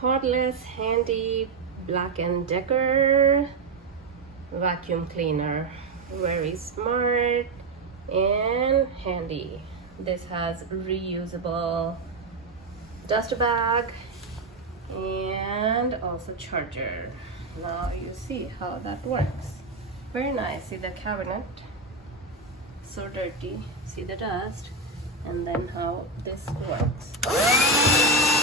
cordless handy Black & Decker vacuum cleaner. Very smart and handy. This has reusable dust bag and also charger. Now you see how that works. Very nice. See the cabinet, so dirty. See the dust, and then how this works.